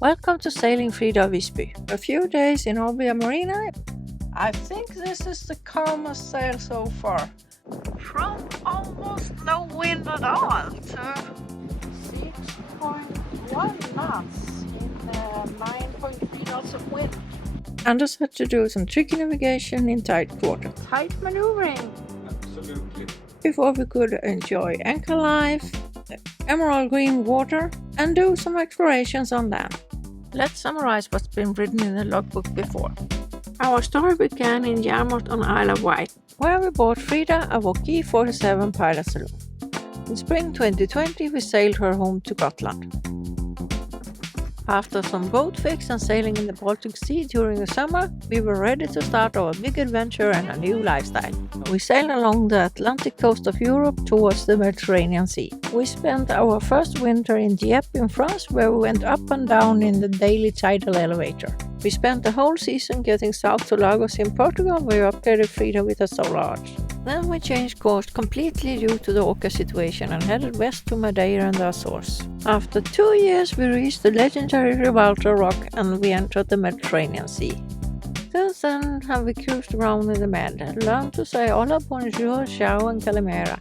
Welcome to sailing Frida Wisby. A few days in Olbia Marina. I think this is the calmest sail so far. From almost no wind at all to 6.1 knots in 9.3 knots of wind. Anders had to do some tricky navigation in tight water. Tight maneuvering. Absolutely. Before we could enjoy anchor life, the emerald green water, and do some explorations on land. Let's summarize what's been written in the logbook before. Our story began in Yarmouth on Isle of Wight, where we bought Frida a Wauquiez 47 pilot saloon. In spring 2020 we sailed her home to Gotland. After some boat fix and sailing in the Baltic Sea during the summer, we were ready to start our big adventure and a new lifestyle. We sailed along the Atlantic coast of Europe towards the Mediterranean Sea. We spent our first winter in Dieppe in France, where we went up and down in the daily tidal elevator. We spent the whole season getting south to Lagos in Portugal, where we upgraded Frida with a solar arch. Then we changed course completely due to the Wauquiez situation and headed west to Madeira and the Azores. After 2 years we reached the legendary Gibraltar Rock and we entered the Mediterranean Sea. Since then have we cruised around in the Med, learned to say hola, bonjour, ciao and calimera,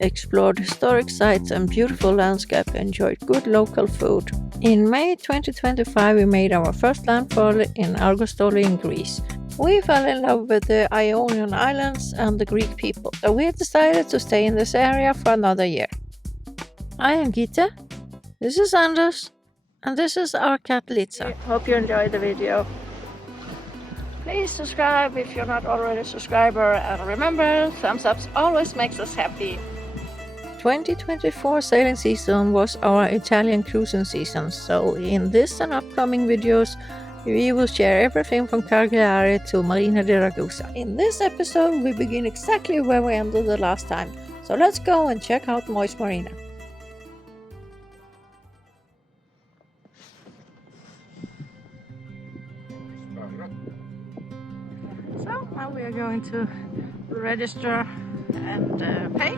explored historic sites and beautiful landscape, enjoyed good local food. In May 2025 we made our first landfall in Argostoli in Greece. We fell in love with the Ionian Islands and the Greek people, so we decided to stay in this area for another year. I am Gitte, this is Anders, and this is our cat Litza. Hope you enjoyed the video. Please subscribe if you're not already a subscriber, and remember, thumbs up always makes us happy. 2024 sailing season was our Italian cruising season, so in this and upcoming videos we will share everything from Cagliari to Marina di Ragusa. In this episode we begin exactly where we ended the last time, so let's go and check out Moist Marina. So now we are going to register and pay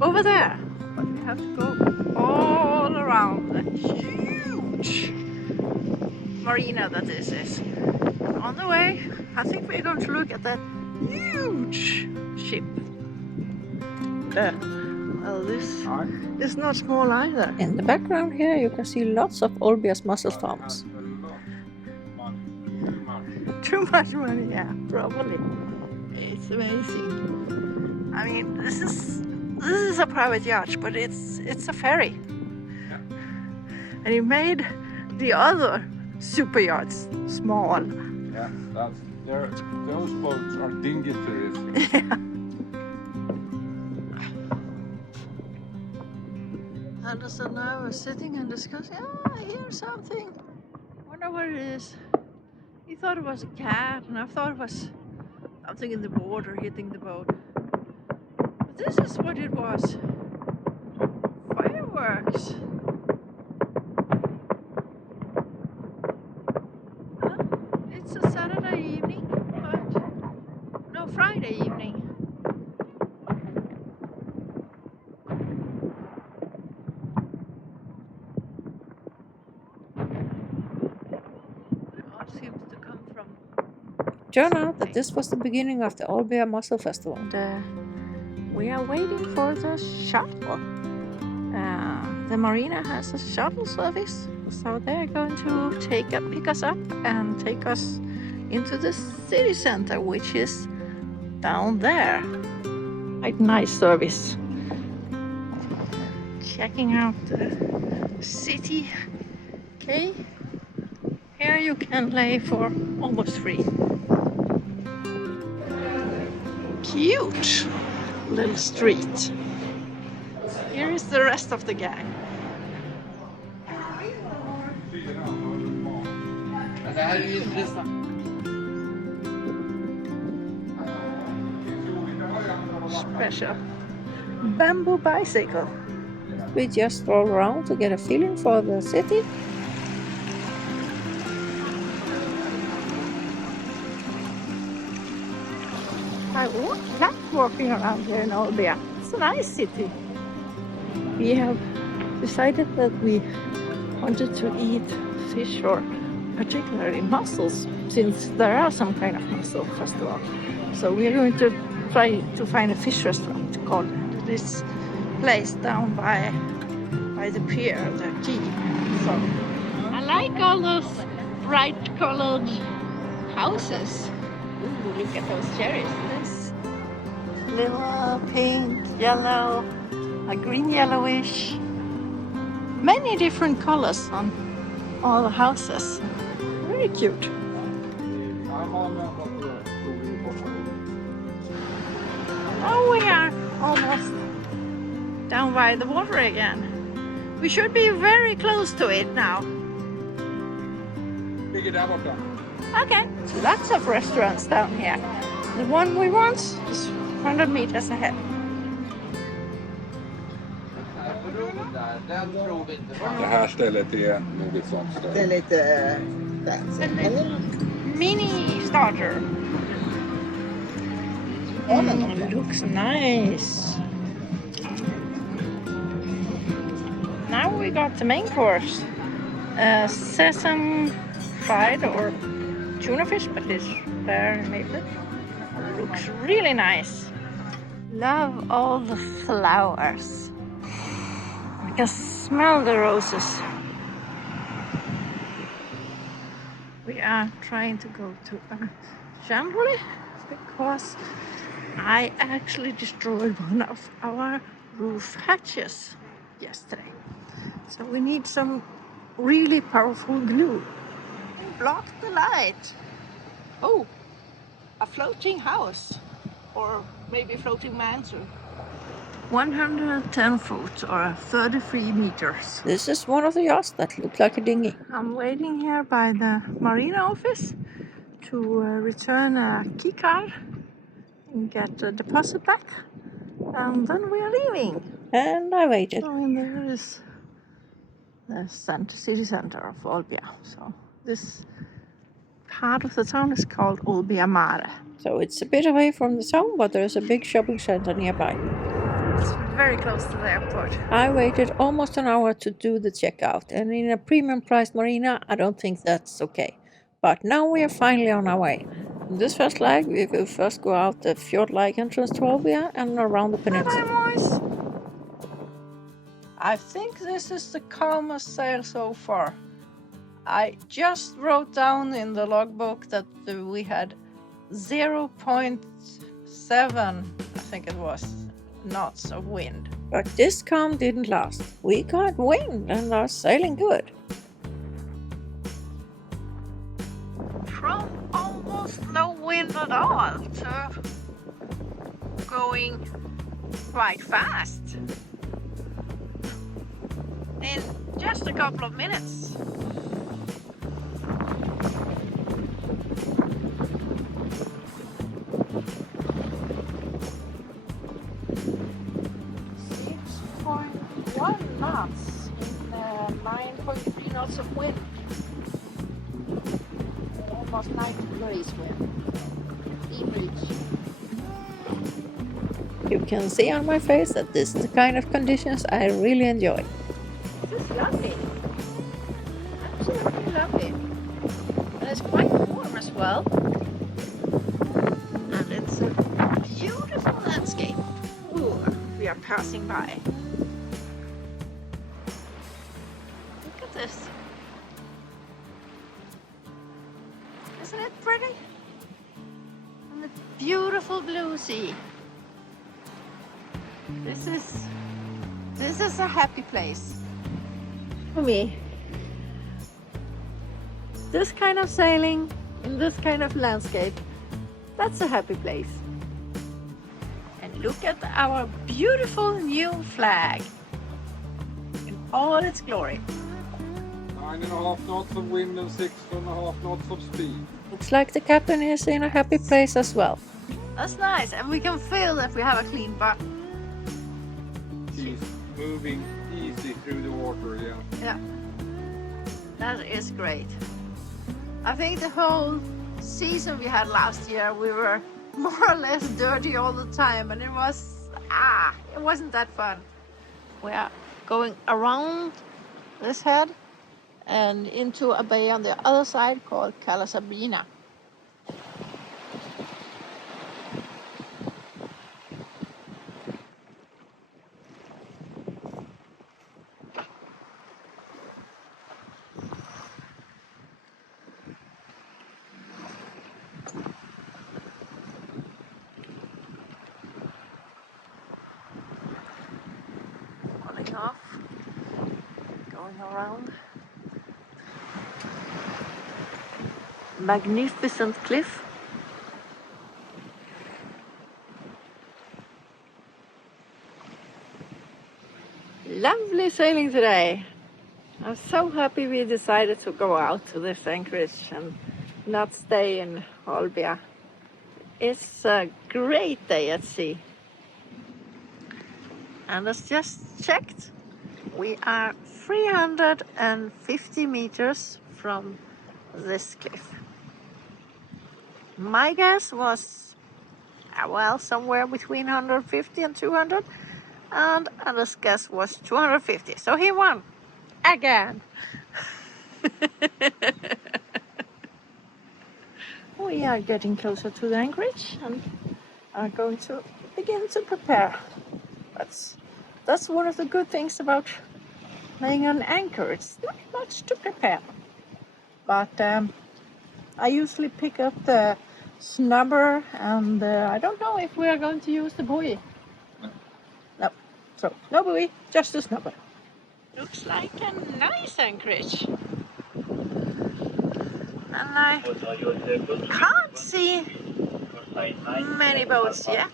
over there, but we have to go all around the huge marina that this is. On the way, I think we're going to look at that huge ship. Well, this is not small either. In the background here you can see lots of Olbia's mussel farms. Too much money, yeah, probably. It's amazing. I mean, this is a private yacht, but it's a ferry. Yeah. And he made the other super yachts small. Yeah, those boats are dingy tourists. Yeah. Anders and I were sitting and discussing, I hear something. Wonder what it is. He thought it was a cat, and I thought it was something in the water hitting the boat. But this is what it was. Fireworks. It's a Saturday evening, but no, Friday evening. It all seems to come from. Turned out that this was the beginning of the Olbia Mussel Festival. And, we are waiting for the shuttle. The marina has a shuttle service, so they're going to pick us up and take us into the city center, which is down there. Quite nice service. Checking out the city. Okay, here you can lay for almost free. Cute little street. Here is the rest of the gang. Special bamboo bicycle. We just stroll around to get a feeling for the city. I like walking around here in Olbia. It's a nice city. We have decided that we wanted to eat fish or particularly mussels, since there are some kind of mussel first of all. So we're going to try to find a fish restaurant called this place down by the pier, the quay. So I like all those bright colored houses. Ooh, look at those cherries. This little pink, yellow, a green yellowish. Many different colors on all the houses. Very cute. Now we are almost down by the water again. We should be very close to it now. Okay, so lots of restaurants down here. The one we want is 100 meters ahead. Det här stället är nog ett sånt ställe. Det är lite fancy. Eller? Mini starter. Looks nice. Now we got the main course. Sesame fried or tuna fish, but it's bare naked. Looks really nice. Love all the flowers. I can smell the roses. We are trying to go to a jamboree because I actually destroyed one of our roof hatches yesterday. So we need some really powerful glue. Block the light. Oh, a floating house or maybe floating mansion. 110 foot or 33 meters. This is one of the yachts that look like a dinghy. I'm waiting here by the Marina office to return a key card and get a deposit back. And then we are leaving. And I waited. So in there is the city center of Olbia. So this part of the town is called Olbia Mare. So it's a bit away from the town, but there's a big shopping center nearby. It's very close to the airport. I waited almost an hour to do the checkout, and in a premium priced marina, I don't think that's okay. But now we are finally on our way. In this first leg, we will first go out the fjord-like entrance to Olbia and around the peninsula. I think this is the calmest sail so far. I just wrote down in the logbook that we had 0.7, I think it was, knots of wind. But this calm didn't last. We got wind and are sailing good. From almost no wind at all to going quite fast in just a couple of minutes. Knots and 9.3 knots of wind. Almost 90 degrees wind. Deep reach. You can see on my face that this is the kind of conditions I really enjoy. This is lovely. Absolutely lovely. And it's quite warm as well. And it's a beautiful landscape. Ooh, we are passing by. This. Isn't it pretty? And the beautiful blue sea. This is a happy place for me. This kind of sailing in this kind of landscape, that's a happy place. And look at our beautiful new flag in all its glory. 9.5 knots of wind and 6.5 knots of speed. Looks like the captain is in a happy place as well. That's nice, and we can feel that we have a clean boat. He's moving easy through the water, yeah. Yeah, that is great. I think the whole season we had last year, we were more or less dirty all the time, and it wasn't that fun. We are going around this head and into a bay on the other side called Cala Sabina. Pulling off, going around. Magnificent cliff. Lovely sailing today. I'm so happy we decided to go out to this anchorage and not stay in Olbia. It's a great day at sea. And as just checked, we are 350 meters from this cliff. My guess was, well, somewhere between 150 and 200, and Anders' guess was 250. So he won again. We are getting closer to the anchorage and are going to begin to prepare. That's one of the good things about laying an anchor. It's not much to prepare. But I usually pick up the snubber, and I don't know if we are going to use the buoy. No. So no buoy, just the snubber. Looks like a nice anchorage. And I can't see many boats yet.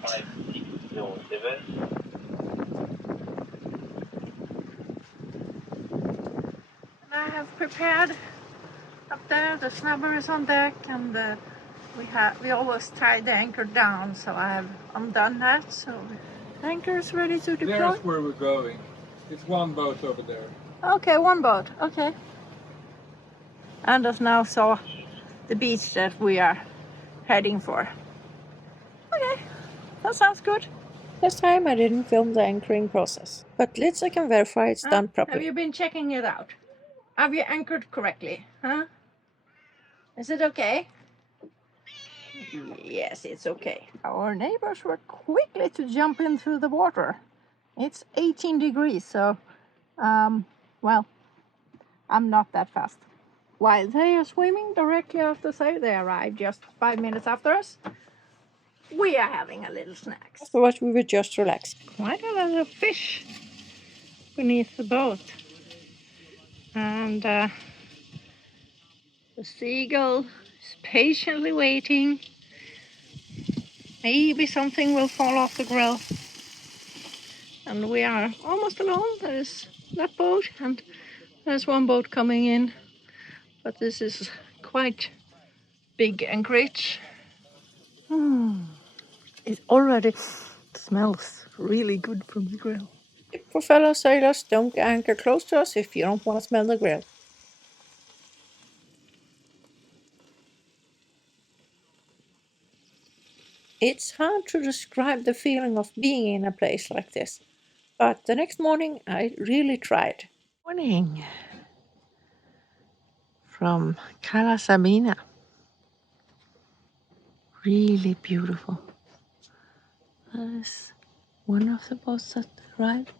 And I have prepared up there, the snubber is on deck, and we always tie the anchor down, so I have undone that, so the anchor is ready to deploy. There's where we're going. It's one boat over there. Okay, one boat, okay. Anders now saw the beach that we are heading for. Okay, that sounds good. This time I didn't film the anchoring process, but Litza can verify it's done properly. Have you been checking it out? Have you anchored correctly? Huh? Is it okay? Yes, it's okay. Our neighbors were quickly to jump into the water. It's 18 degrees, so, well, I'm not that fast. While they are swimming directly after sail, they arrived just 5 minutes after us. We are having a little snack. Afterwards, we were just relaxing. Quite a lot of fish beneath the boat. And the seagull is patiently waiting. Maybe something will fall off the grill. And we are almost alone. There is that boat and there's one boat coming in. But this is quite big anchorage. It already smells really good from the grill. For fellow sailors, don't anchor close to us if you don't want to smell the grill. It's hard to describe the feeling of being in a place like this, but the next morning I really tried. Morning from Cala Sabina. Really beautiful. That is one of the boats that arrived,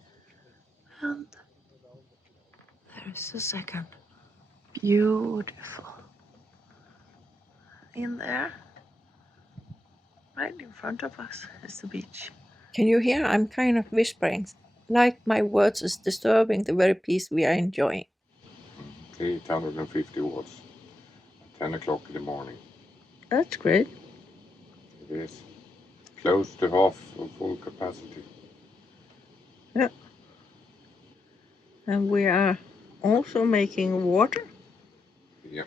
and there is a second. Beautiful. In there, right in front of us, is the beach. Can you hear? I'm kind of whispering, like my words is disturbing the very peace we are enjoying. 850 watts. 10 o'clock in the morning. That's great. It is. Close to half of full capacity. Yeah. And we are also making water. Yeah.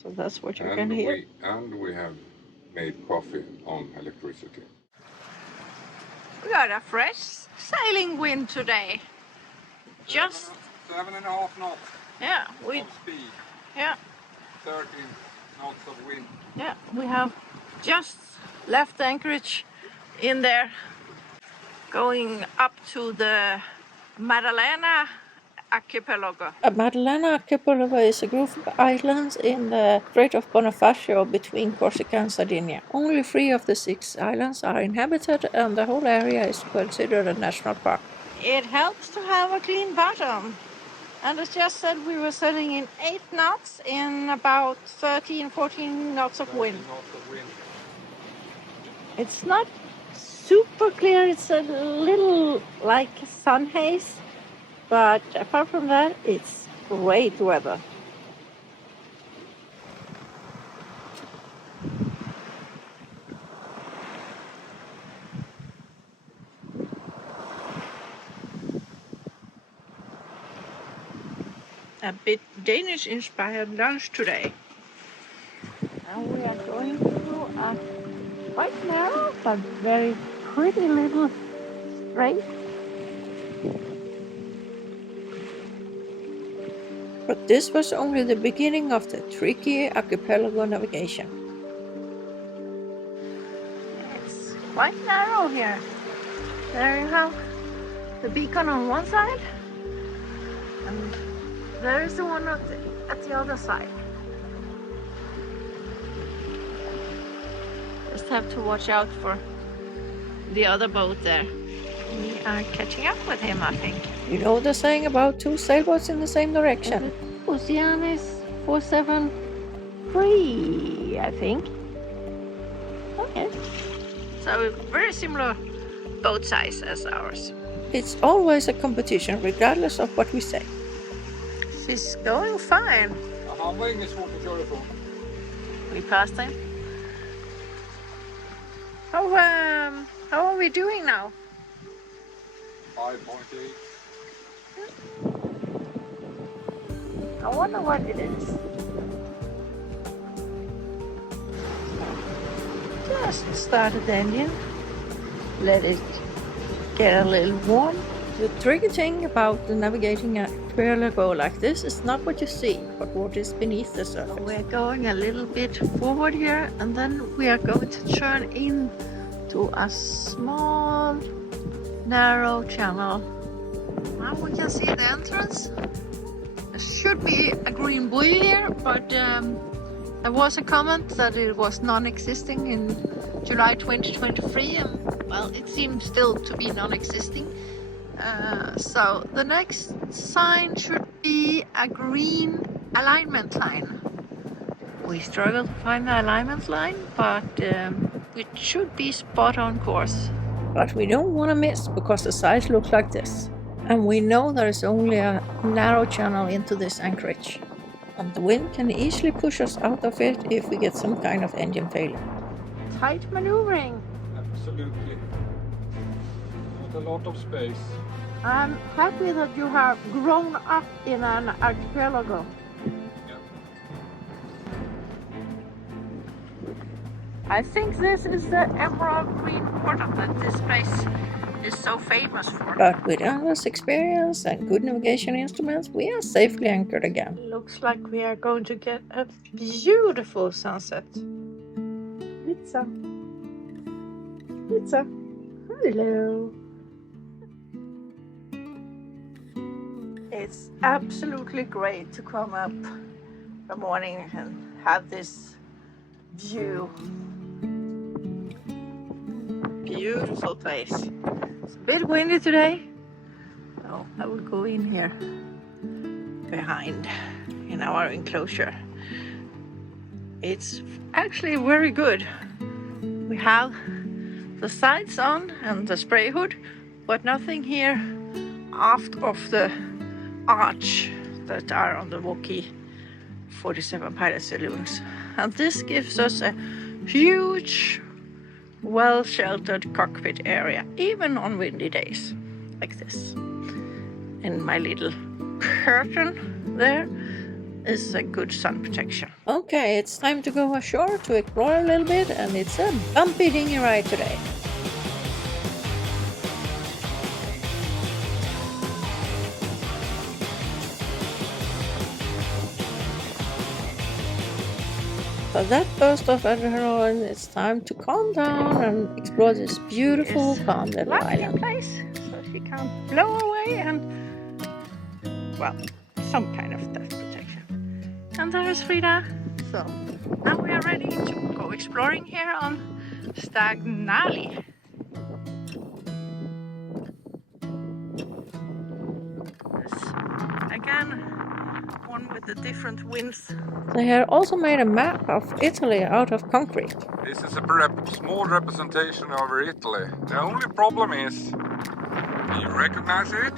So that's what you can hear. And we have made coffee on electricity. We got a fresh sailing wind today. Just 7.5 knots. Yeah, of speed. Yeah. 13 knots of wind. Yeah, we have just left the anchorage in there, going up to the Maddalena Archipelago. Maddalena Archipelago is a group of islands in the Strait of Bonifacio between Corsica and Sardinia. Only 3 of the 6 islands are inhabited, and the whole area is considered a national park. It helps to have a clean bottom. And as just said, we were sailing in 8 knots in about 13-14 knots of wind. It's not super clear, it's a little like sun haze, but apart from that, it's great weather. A bit Danish-inspired lunch today. And we are going through a quite narrow but very pretty little strait. But this was only the beginning of the tricky archipelago navigation. It's quite narrow here. There you have the beacon on one side, and there is the one at the other side. Just have to watch out for the other boat there. We are catching up with him, I think. You know the saying about 2 sailboats in the same direction? Oceanis 473, I think. Okay. So very similar boat size as ours. It's always a competition, regardless of what we say. She's going fine. Han var ingen svårt att köra ifrån. We passed him. How are we doing now? 5.8. I wonder what it is. Just started the engine. Let it get a little warm. The tricky thing about the navigating a archipelago like this is not what you see, but what is beneath the surface. So we're going a little bit forward here, and then we are going to turn into a small, narrow channel. Now we can see the entrance. There should be a green buoy here, but there was a comment that it was non-existing in July 2023, and well, it seems still to be non-existing. So the next sign should be a green alignment line. We struggle to find the alignment line, but it should be spot on course. But we don't want to miss, because the size looks like this. And we know there is only a narrow channel into this anchorage. And the wind can easily push us out of it if we get some kind of engine failure. Tight maneuvering. Absolutely. Not a lot of space. I'm happy that you have grown up in an archipelago. Yeah. I think this is the emerald green water that this place is so famous for. But with Anders' experience and good navigation instruments, we are safely anchored again. Looks like we are going to get a beautiful sunset. Litza. Litza. Hello. It's absolutely great to come up in the morning and have this view. Beautiful place. It's a bit windy today, so I will go in here behind in our enclosure. It's actually very good. We have the sides on and the spray hood, but nothing here aft of the arch that are on the Wauquiez 47 pilot saloons. And this gives us a huge, well-sheltered cockpit area, even on windy days like this. And my little curtain there is a good sun protection. Okay, it's time to go ashore to explore a little bit, and it's a bumpy dinghy ride today. For that burst of adrenaline, it's time to calm down and explore this beautiful, calm little island. Place, so she can blow away and well, some kind of theft protection. And there's Frida. So now we are ready to go exploring here on Stagnali. Again, one with the different winds. They have also made a map of Italy out of concrete. This is a small representation of Italy. The only problem is, do you recognize it?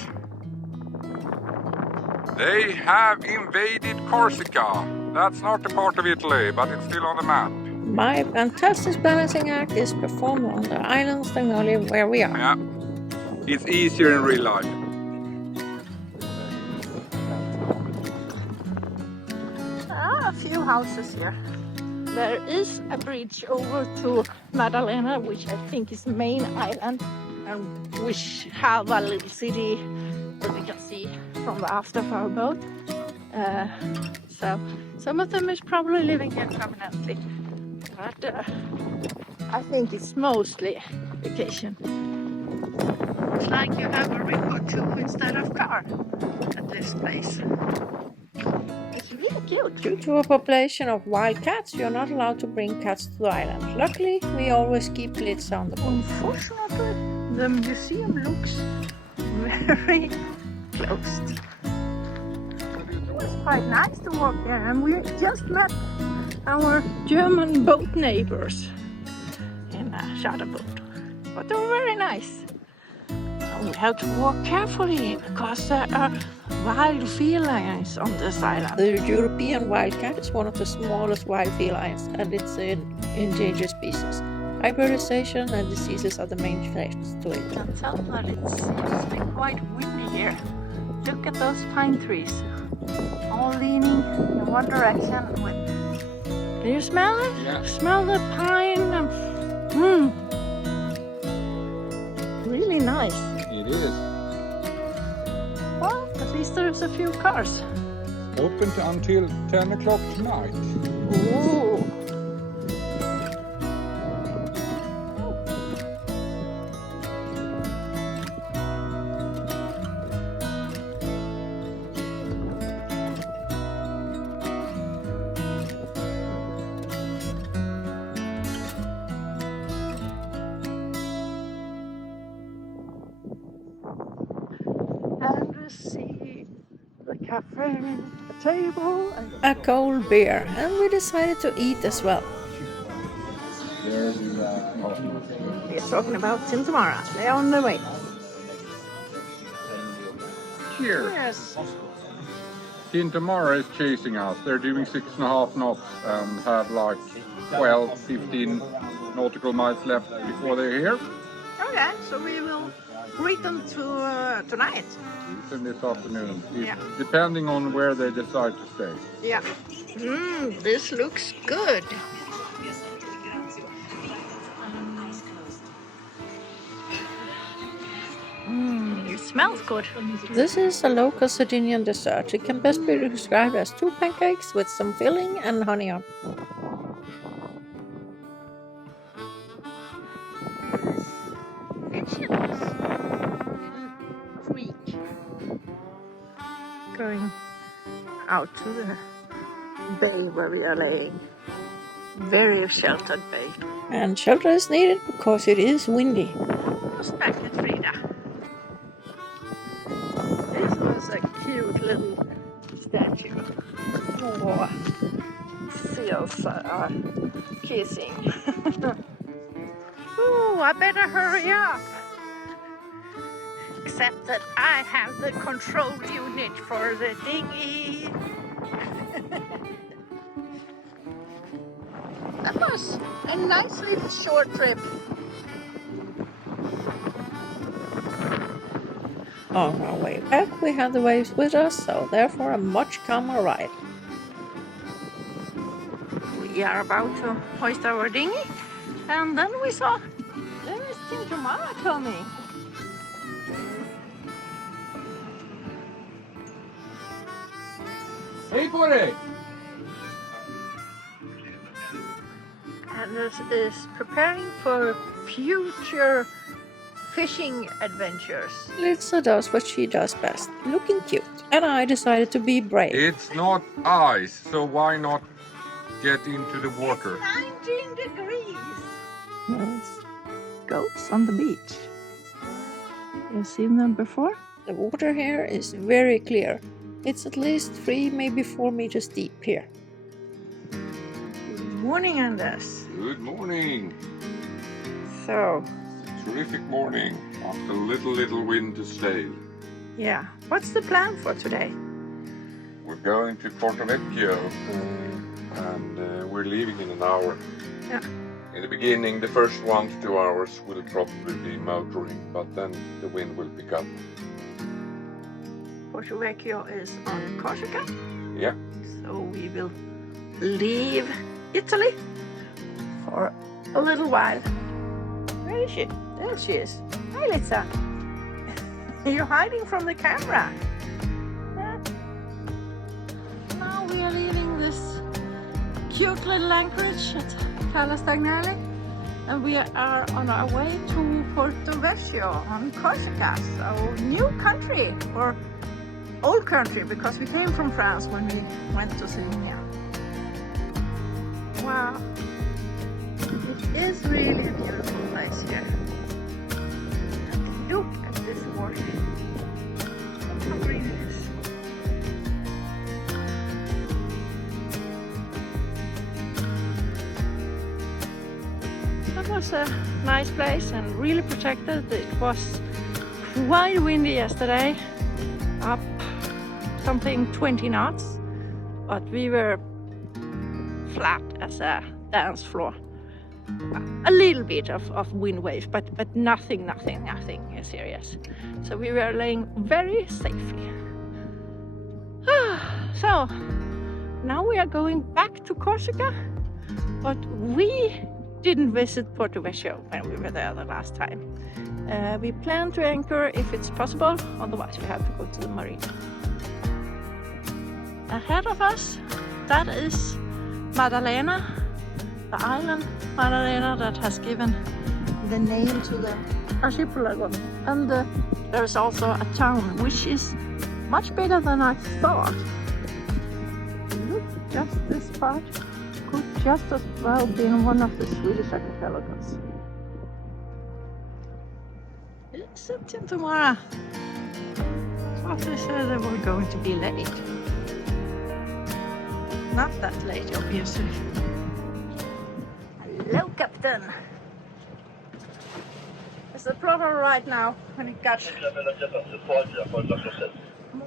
They have invaded Corsica. That's not a part of Italy, but it's still on the map. My fantastic balancing act is performed on the island Stagnali where we are. Yeah, it's easier in real life. A few houses here. There is a bridge over to Maddalena, which I think is the main island, and which have a little city that we can see from the aft of our boat. So some of them is probably living here permanently, but I think it's mostly vacation. It's like you have a river too instead of car at this place. It's really cute. Due to a population of wild cats, you're not allowed to bring cats to the island. Luckily, we always keep Litza on the boat. Unfortunately, the museum looks very closed. It was quite nice to walk there, and we just met our German boat neighbors in a charter boat. But they were very nice. We have to walk carefully because there are wild felines on this island. The European wildcat is one of the smallest wild felines, and it's an endangered species. Hybridization and diseases are the main threats to it. You can tell that it's quite windy here. Look at those pine trees, all leaning in one direction. Do you smell it? Yeah. Smell the pine. Really nice. It is. Well, at least there's a few cars. Open until 10 o'clock tonight. Ooh. And we see the cafe, a table, and a cold beer, and we decided to eat as well. We're talking about Tintamara. They're on the way. Cheers. Yes. Tintamara is chasing us. They're doing 6.5 knots and have like 12, 15 nautical miles left before they're here. Okay, so we will greet them tonight. And this afternoon, Yeah. depending on where they decide to stay. Yeah. This looks good. It smells good. This is a local Sardinian dessert. It can best be described as 2 pancakes with some filling and honey on. Creek. Going out to the bay where we are laying. Very sheltered bay. And shelter is needed because it is windy. Almost back at Frida. This was a cute little statue. Oh, seals are kissing. Ooh, I better hurry up. Except that I have the control unit for the dinghy. That was a nice little short trip. On our way back, we had the waves with us, so therefore a much calmer ride. We are about to hoist our dinghy, and then we saw there is Tintamara coming. Hej på dig! Anders is preparing for future fishing adventures. Litza does what she does best, looking cute. And I decided to be brave. It's not ice, so why not get into the water? It's 19 degrees. Yes. Goats on the beach. You've seen them before? The water here is very clear. It's at least 3, maybe 4 meters deep here. Good morning, Anders. Good morning. So, Terrific morning after little wind to sail. yeah, what's the plan for today? We're going to Porto Vecchio and we're leaving in an hour. Yeah. In the beginning, the first 1 to 2 hours will probably be motoring, but then the wind will pick up. Porto Vecchio is on Corsica. Yeah. So we will leave Italy for a little while. Where is she? There she is. Hi, Litza. You're hiding from the camera. Now we are leaving this cute little anchorage at Cala Stagnali, and we are on our way to Porto Vecchio on Corsica. So new country, or old country, because we came from France when we went to Sardinia. Wow, it is really a beautiful place here. Look at this water. How green it is. That was a nice place and really protected. It was quite windy yesterday, up something 20 knots, but we were flat as a dance floor. A little bit of wind wave, but nothing serious. So we were laying very safely. So now we are going back to Corsica, but we didn't visit Porto Vecchio when we were there the last time. We plan to anchor if it's possible, otherwise we have to go to the Marina. Ahead of us, that is Maddalena, the island Maddalena that has given the name to the archipelago. And there is also a town which is much bigger than I thought. Look, just this part could just as well be in one of the Swedish archipelagos. Is it tomorrow? Thought they said they were going to be late. Not that late, obviously. Hello, Captain. Is the problem right now when it got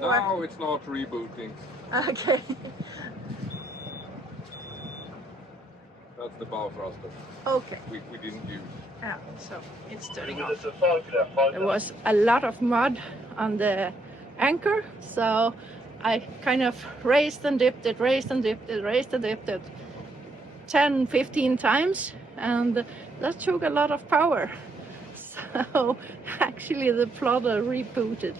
more? No, it's not rebooting. Okay. That's the bow thruster. Okay. We didn't use. Yeah, so it's turning off. There was a lot of mud on the anchor, so I kind of raised and dipped it, raised and dipped it, raised and dipped it 10, 15 times, and that took a lot of power. So actually the plotter rebooted.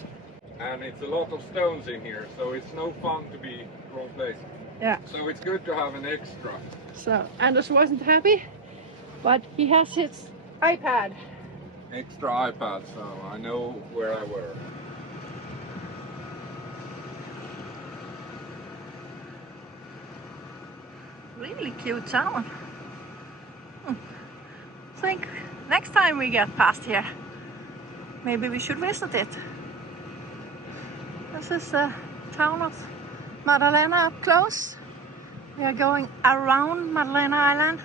And it's a lot of stones in here, so it's no fun to be wrong place. Yeah. So it's good to have an extra. So Anders wasn't happy, but he has his iPad. Extra iPad, so I know where I were. Really cute town. Think next time we get past here, maybe we should visit it. This is the town of Maddalena up close. We are going around Maddalena Island.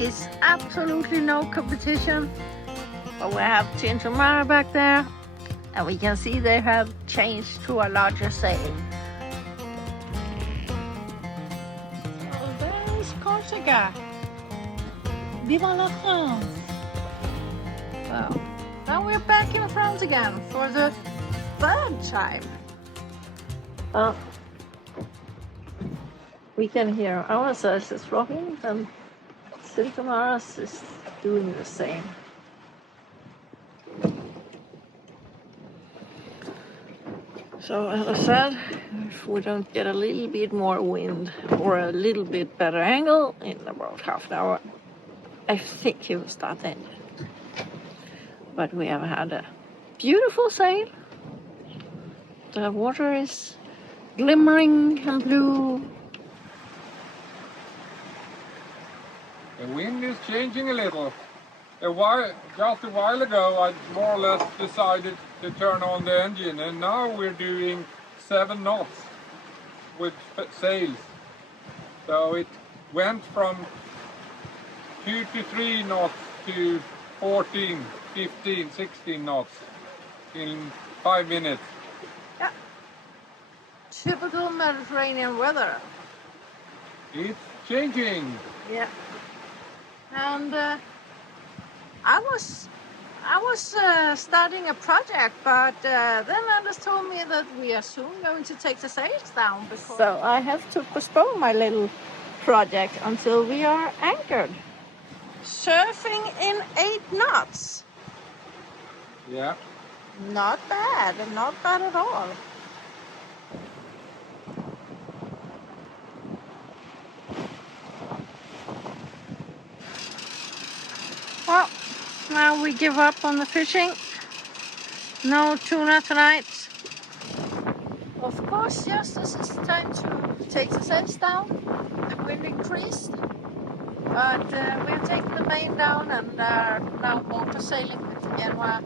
It's absolutely no competition, but we have Tintomara back there, and we can see they have changed to a larger sail. So there's Corsica. Viva la France! Well, now we're back in France again for the 3rd time. We can hear ourselves is rocking, and Tintomara's is doing the same. So as I said, if we don't get a little bit more wind or a little bit better angle in about half an hour, I think he will start the engine. But we have had a beautiful sail. The water is glimmering and blue. The wind is changing a little. Just a while ago, I more or less decided to turn on the engine, and now we're doing 7 knots with sails. So it went from 2 to 3 knots to 14, 15, 16 knots in 5 minutes. Yeah. Typical Mediterranean weather. It's changing. Yeah. And I was starting a project, but then Anders told me that we are soon going to take the sails down. So I have to postpone my little project until we are anchored. Surfing in 8 knots. Yeah. Not bad at all. Well, now we give up on the fishing. No tuna tonight. Of course, just as it's time to take the sails down. The wind increased. But we've taken the main down and are now motor sailing with the Genoa.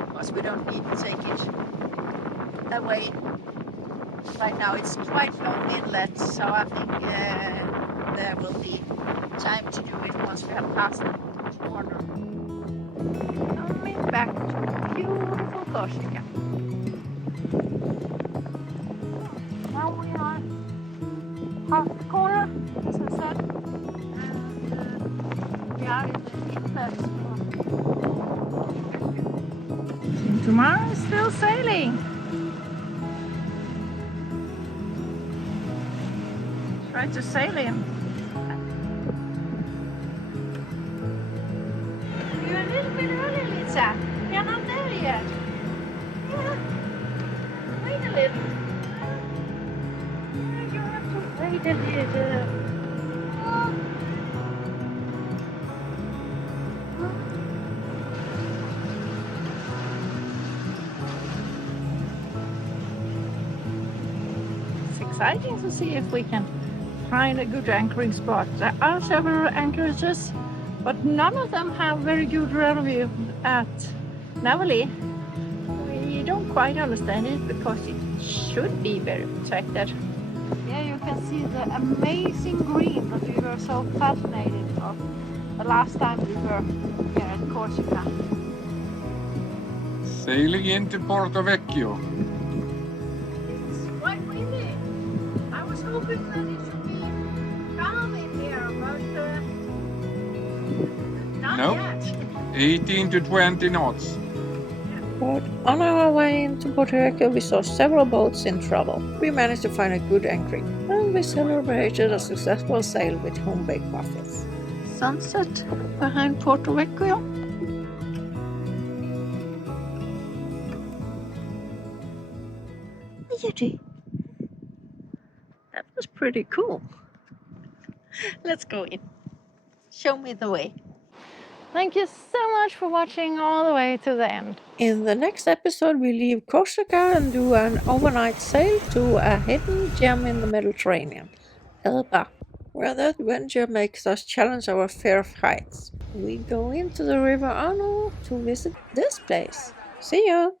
Of course, we don't need to take it away. Right now it's quite long inlet, so I think there will be time to do it once we have passed the corner. Coming back to beautiful Corsica. Now we are past the corner, as I said, and we are in the inlet. Tomorrow is still sailing. Try to sail in. You're a little bit early, Litza. You're not there yet. Yeah. Wait a little. You have to wait a little. Oh. It's exciting to see if we can find a good anchoring spot. There are several anchorages, but none of them have very good revenue at Navali. We don't quite understand it because it should be very protected. Yeah, you can see the amazing green that we were so fascinated of the last time we were here at Corsica. Sailing into Porto Vecchio. It's quite windy. I was hoping that it should be calm in here, but not Nope. yet. 18 to 20 knots. But on our way into Porto Vecchio, we saw several boats in trouble. We managed to find a good anchoring, and we celebrated a successful sail with home-baked muffins. Sunset behind Porto Vecchio. Gitte. That was pretty cool. Let's go in. Show me the way. Thank you so much for watching all the way to the end. In the next episode, we leave Corsica and do an overnight sail to a hidden gem in the Mediterranean, Olbia, where the adventure makes us challenge our fear of heights. We go into the river Arno to visit this place. See you!